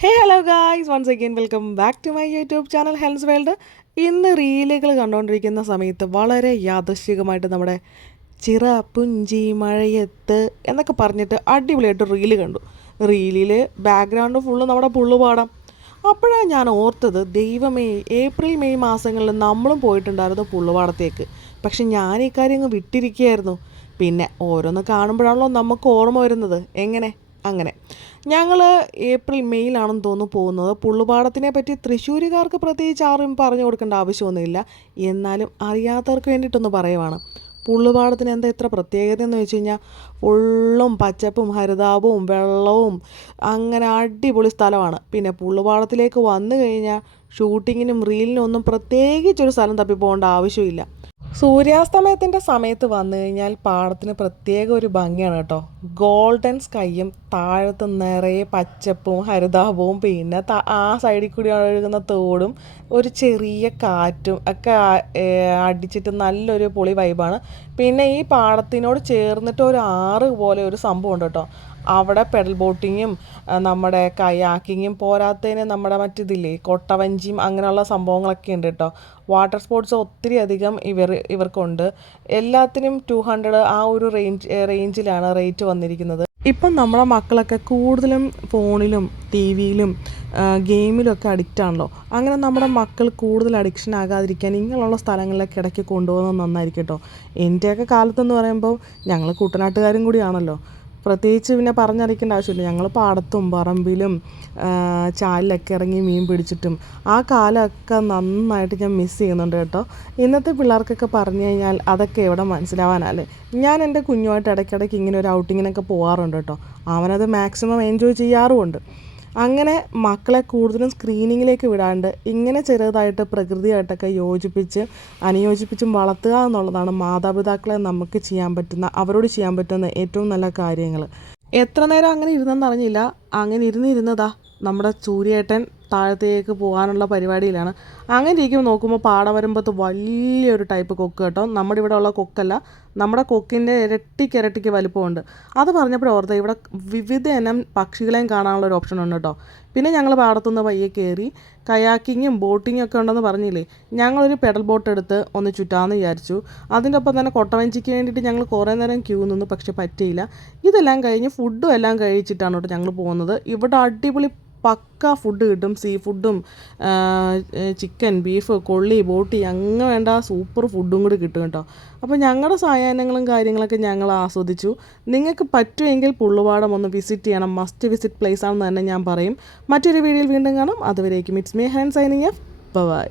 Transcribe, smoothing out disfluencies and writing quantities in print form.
Hey hello guys, once again welcome back to my YouTube channel Hells World. ഇന്ന് റീലുകൾ കണ്ടുകൊണ്ടിരിക്കുന്ന സമയത്ത് വളരെ യാദൃശ്ചികമായിട്ട് നമ്മുടെ ചിറ പുഞ്ചി മഴയത്ത് എന്നൊക്കെ പറഞ്ഞിട്ട് അടിപൊളിയായിട്ട് റീല് കണ്ടു. റീലിൽ ബാക്ക്ഗ്രൗണ്ട് ഫുള്ള് നമ്മുടെ പുള്ളുപാടം. അപ്പോഴാണ് ഞാൻ ഓർത്തത്, ദൈവമേ, ഏപ്രിൽ മെയ് മാസങ്ങളിൽ നമ്മളും പോയിട്ടുണ്ടായിരുന്നു പുള്ളുപാടത്തേക്ക്. പക്ഷെ ഞാൻ ഈ കാര്യം അങ്ങ് വിട്ടിരിക്കുകയായിരുന്നു. പിന്നെ ഓരോന്ന് കാണുമ്പോഴാണല്ലോ നമുക്ക് ഓർമ്മ വരുന്നത്. അങ്ങനെ ഞങ്ങൾ ഏപ്രിൽ മെയ്യിലാണെന്ന് തോന്നുന്നു പോകുന്നത്. പുള്ളുപാടത്തിനെ പറ്റി തൃശ്ശൂരുകാർക്ക് പ്രത്യേകിച്ച് ആരും പറഞ്ഞു കൊടുക്കേണ്ട ആവശ്യമൊന്നുമില്ല. എന്നാലും അറിയാത്തവർക്ക് വേണ്ടിയിട്ടൊന്ന് പറയുവാണ്. പുള്ളുപാടത്തിന് എന്താ ഇത്ര പ്രത്യേകത എന്ന് വെച്ച് കഴിഞ്ഞാൽ, ഫുള്ളും പച്ചപ്പും ഹരിതാപവും വെള്ളവും, അങ്ങനെ അടിപൊളി സ്ഥലമാണ്. പിന്നെ പുള്ളുപാടത്തിലേക്ക് വന്നു കഴിഞ്ഞാൽ ഷൂട്ടിങ്ങിനും റീലിനും ഒന്നും പ്രത്യേകിച്ചൊരു സ്ഥലം തപ്പി പോകേണ്ട ആവശ്യമില്ല. സൂര്യാസ്തമയത്തിൻ്റെ സമയത്ത് വന്നു കഴിഞ്ഞാൽ പാടത്തിന് പ്രത്യേക ഒരു ഭംഗിയാണ് കേട്ടോ. ഗോൾഡൻ സ്കൈയും താഴത്ത് നിറയെ പച്ചപ്പും ഹരിതാപവും, പിന്നെ ആ സൈഡിൽ കൂടി ഒഴുകുന്ന തോടും ഒരു ചെറിയ കാറ്റും ഒക്കെ അടിച്ചിട്ട് നല്ലൊരു പൊളി വൈബാണ്. പിന്നെ ഈ പാടത്തിനോട് ചേർന്നിട്ട് ഒരു ആറ് പോലെ ഒരു സംഭവം ഉണ്ട് കേട്ടോ. അവിടെ പെഡൽ ബോട്ടിങ്ങും നമ്മുടെ കയാക്കിങ്ങും പോരാത്തതിന് നമ്മുടെ മറ്റിതില്ലേ കൊട്ടവഞ്ചിയും അങ്ങനെയുള്ള സംഭവങ്ങളൊക്കെ ഉണ്ട് കേട്ടോ. വാട്ടർ സ്പോർട്സ് ഒത്തിരി അധികം ഇവർക്കുണ്ട്. എല്ലാത്തിനും 200 ആ ഒരു റേഞ്ചിലാണ് റേറ്റ് വന്നിരിക്കുന്നത്. ഇപ്പം നമ്മുടെ മക്കളൊക്കെ കൂടുതലും ഫോണിലും ടി വിയിലും ഗെയിമിലൊക്കെ അഡിക്റ്റാണല്ലോ. അങ്ങനെ നമ്മുടെ മക്കൾ കൂടുതൽ അഡിക്ഷൻ ആകാതിരിക്കാൻ ഇങ്ങനെയുള്ള സ്ഥലങ്ങളിലൊക്കെ ഇടയ്ക്ക് കൊണ്ടുപോകുന്നത് നന്നായിരിക്കും കേട്ടോ. എൻ്റെയൊക്കെ കാലത്തെന്ന് പറയുമ്പോൾ ഞങ്ങൾ കുട്ടനാട്ടുകാരും കൂടിയാണല്ലോ. പ്രത്യേകിച്ച് പിന്നെ പറഞ്ഞറിയിക്കേണ്ട ആവശ്യമില്ല. ഞങ്ങൾ പാടത്തും പറമ്പിലും ചാലിലൊക്കെ ഇറങ്ങി മീൻ പിടിച്ചിട്ടും ആ കാലമൊക്കെ നന്നായിട്ട് ഞാൻ മിസ് ചെയ്യുന്നുണ്ട് കേട്ടോ. ഇന്നത്തെ പിള്ളേർക്കൊക്കെ പറഞ്ഞു കഴിഞ്ഞാൽ അതൊക്കെ എവിടെ മനസ്സിലാവാനല്ലേ. ഞാൻ എൻ്റെ കുഞ്ഞുമായിട്ട് ഇടയ്ക്കിടയ്ക്ക് ഇങ്ങനെ ഒരു ഔട്ടിങ്ങിനൊക്കെ പോകാറുണ്ട് കേട്ടോ. അവനത് മാക്സിമം എൻജോയ് ചെയ്യാറുമുണ്ട്. അങ്ങനെ മക്കളെ കൂടുതലും സ്ക്രീനിങ്ങിലേക്ക് വിടാണ്ട് ഇങ്ങനെ ചെറുതായിട്ട് പ്രകൃതിയായിട്ടൊക്കെ അനുയോജിപ്പിച്ചും വളർത്തുക എന്നുള്ളതാണ് മാതാപിതാക്കളെ നമുക്ക് ചെയ്യാൻ പറ്റുന്ന, അവരോട് ചെയ്യാൻ പറ്റുന്ന ഏറ്റവും നല്ല കാര്യങ്ങൾ. എത്ര നേരം അങ്ങനെ ഇരുന്നെന്ന് അറിഞ്ഞില്ല. അങ്ങനെ ഇരുന്നതാ നമ്മുടെ സൂര്യേട്ടൻ താഴത്തേക്ക് പോകാനുള്ള പരിപാടിയിലാണ്. അങ്ങനെ ഇരിക്കുമ്പോൾ നോക്കുമ്പോൾ പാടവരമ്പത്ത് വലിയൊരു ടൈപ്പ് കൊക്ക് കേട്ടോ. നമ്മുടെ ഇവിടെ ഉള്ള കൊക്കല്ല, നമ്മുടെ കൊക്കിൻ്റെ ഇരട്ടിക്ക് വലിപ്പമുണ്ട്. അത് പറഞ്ഞപ്പോൾ ഓർത്ത് ഇവിടെ വിവിധ ഇനം പക്ഷികളെയും കാണാനുള്ള ഒരു ഓപ്ഷൻ ഉണ്ട് കേട്ടോ. പിന്നെ ഞങ്ങൾ പാടത്തുനിന്ന് പയ്യെ കയറി കയാക്കിങ്ങും ബോട്ടിങ്ങും ഒക്കെ ഉണ്ടെന്ന് പറഞ്ഞില്ലേ, ഞങ്ങളൊരു പെഡൽ ബോട്ട് എടുത്ത് ഒന്ന് ചുറ്റാമെന്ന് വിചാരിച്ചു. അതിൻ്റെ ഒപ്പം തന്നെ കൊട്ടവഞ്ചിക്ക് വേണ്ടിയിട്ട് ഞങ്ങൾ കുറേ നേരം ക്യൂ നിന്നു, പക്ഷെ പറ്റിയില്ല. ഇതെല്ലാം കഴിഞ്ഞ് ഫുഡും എല്ലാം കഴിച്ചിട്ടാണ് കേട്ടോ ഞങ്ങൾ പോകുന്നത്. ഇവിടെ അടിപൊളി പക്ക ഫുഡ് കിട്ടും. സീ ഫുഡും ചിക്കൻ, ബീഫ്, കൊള്ളി, ബോട്ടി, അങ്ങനെ വേണ്ട സൂപ്പർ ഫുഡും കൂടി കിട്ടും കേട്ടോ. അപ്പോൾ ഞങ്ങളുടെ സായാഹ്നങ്ങളും കാര്യങ്ങളൊക്കെ ഞങ്ങൾ ആസ്വദിച്ചു. നിങ്ങൾക്ക് പറ്റുമെങ്കിൽ പുള്ളുപാടം ഒന്ന് വിസിറ്റ് ചെയ്യണം. മസ്റ്റ് വിസിറ്റ് പ്ലേസ് ആണെന്ന് തന്നെ ഞാൻ പറയും. മറ്റൊരു വീഡിയോയിൽ വീണ്ടും കാണാം. അതുവരേക്കും it's me hand signing off. By.